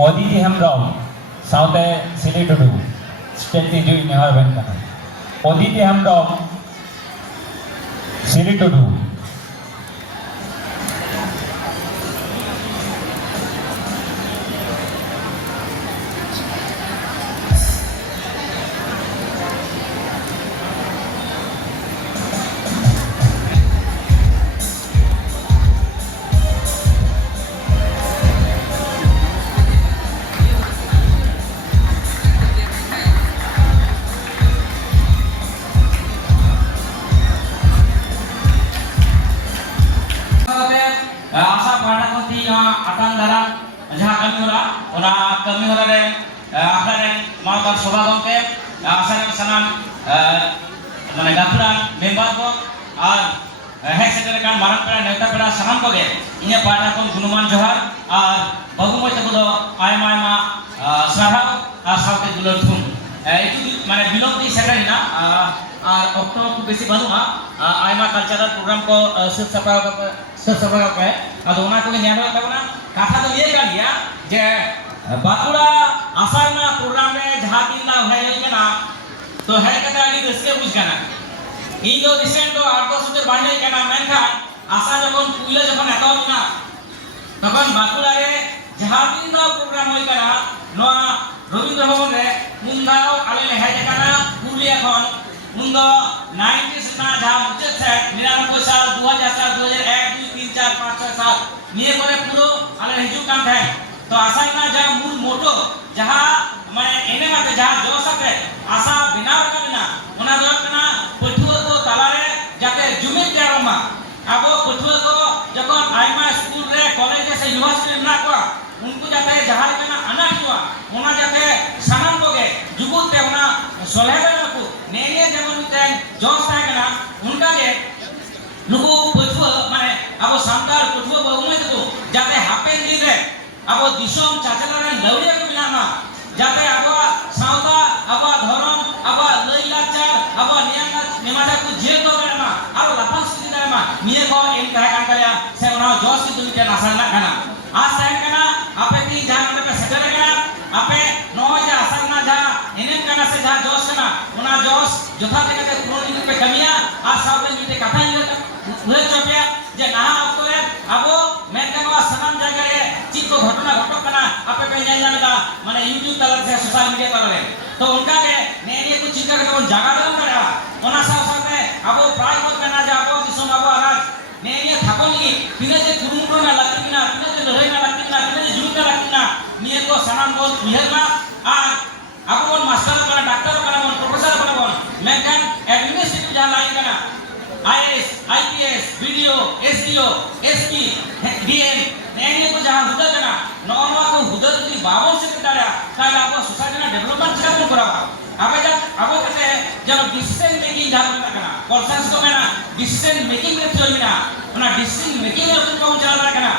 Oditi Hembrong saute Sili Tudu state tiju nehar ben kana Oditi Hembrong Sili Tudu akan dalam jahat kami hora re akan mautan soba gomke asan sanam mane gapuran member ko ar hek seter kan marang pera neuta pera sanam ko ge inya pada kon gunuman johar ar bagumoi te ko ayma sarah ar saute dulor thum itu mane bilong di sekarang na আর octo খুব বেশি বানুয়া আইমা cultural programme কো সব সফা पे আদো ওনা কোলে নিয়া হলো না কথা তো নিয়ে গেলিয়া যে বাকুড়া আসাইনা প্রোগ্রাম রে যাহা দিন না হয় কেনা তো হে কথা আলি রসকে বুঝ কেনা এই তো রিসেন্ট তো 8-10 বছর বাড়লে কেনা মেনখান আশা যখন পুইলে যখন এত না তখন বাকুড়া রে যাহা দিন না প্রোগ্রাম হয় কেনা নোয়া রবীন্দ্র ভবন রে মুন্দাও আলে হে কেনা পুলি এখন मुंदो 90s ना जहां मुझे से 99 साल 2000 साल 2001 2 3 4 5 6 साल निये करे पुरो आले हिजु काम है तो आशा ना जहां मूल मोटो जहां माने एने माते जहां जो सके आशा बिना बिना ओना दो कना पठुआ को तालारे जाते जुमित त्यारमा आबो पठुआ को जखन आइमा स्कूल रे कॉलेज से यूनिवर्सिटी ना को उनको जाते जहां कना अनाथ हुआ ओना जाते सनम कोगे जुगुत ते ओना सोलेबे को नेने जेमन तेन जोस था कना उनका के नुको पठुआ माने अब सांतार पठुआ बहुमे तो जाते हापे दिन रे अब दिसोम चाचला रे लवड़िया को बिनामा जाते अब सावता अब धरम अब लईलाचार अब नियंगा निमाजा को जेल तो करेमा अब लापन स्थिति करेमा निये को इन कह कान करिया से ओना जोस की दुनिया नासना कना आज टाइम कना आपे तीन जान पे सेटल कना आपे नो जा असरना जा इनेन कना से जा जोस कना ओना जोस जोथा ते के पुरोनी पे कमिया आ सावते नीते कथा ये हुए चपिया जे ना आपको अबो मैं कनवा सनम जगह रे चित को घटना घटो कना आपे पे जान जानेगा माने YouTube तलक से सोशल मीडिया तलक तो उनका के नेने को चित करके उन जगह दम करा ओना सावते अबो प्राय मत कना जा अबो दिसोम अबो आराज नेने थाकोली तिने जे कुरुमुटो ना लगतिना तिने जे लहै ना लगतिना तिने जे जुम ना लगतिना निये को सनम बोल उहेलमा आ अब कौन मास्टर कना डॉक्टर कना कौन प्रोफेसर कना कौन मेकन एडमिनिस्ट्रेटिव जा लाइन कना IAS IPS VDO SDO SP DM नेने को जहां हुदा कना नॉर्मा को हुदा की बाबन से कटाया ताले आपको सोसाइटी ना डेवलपमेंट चिका कौन करावा अबे जब अब कहते जब डिसीजन मेकिंग जा कना कॉन्सेंस को मेना डिसीजन मेकिंग में तो मिना ना डिसीजन मेकिंग में तो कौन चला रहा कना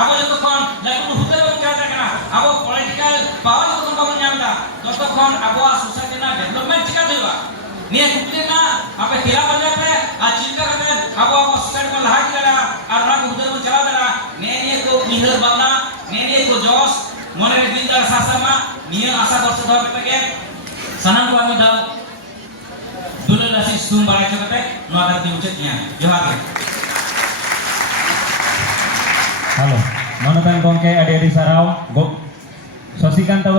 अब जो कौन जब हुदा को चला रहा कना अब पॉलिटिकल पावर को कौन जानता तो कौन अब सोसाइटी ना डेवलपमेंट चिका देवा निये कुपले ना आपे तेरा बजे पे आ चिंता करते अब सोसाइटी को लहा दिला और ना हुदा को चला देला ने को निहर बाबना ने को जोश मने दिनदार सासमा निये आशा वर्ष धर पे सनम को हम दाव दुलल राशि सुम बारा चकते नोदा दी उचित न्याय जोहार hello मनोतन गomke adi-adi sarau go Sosikanto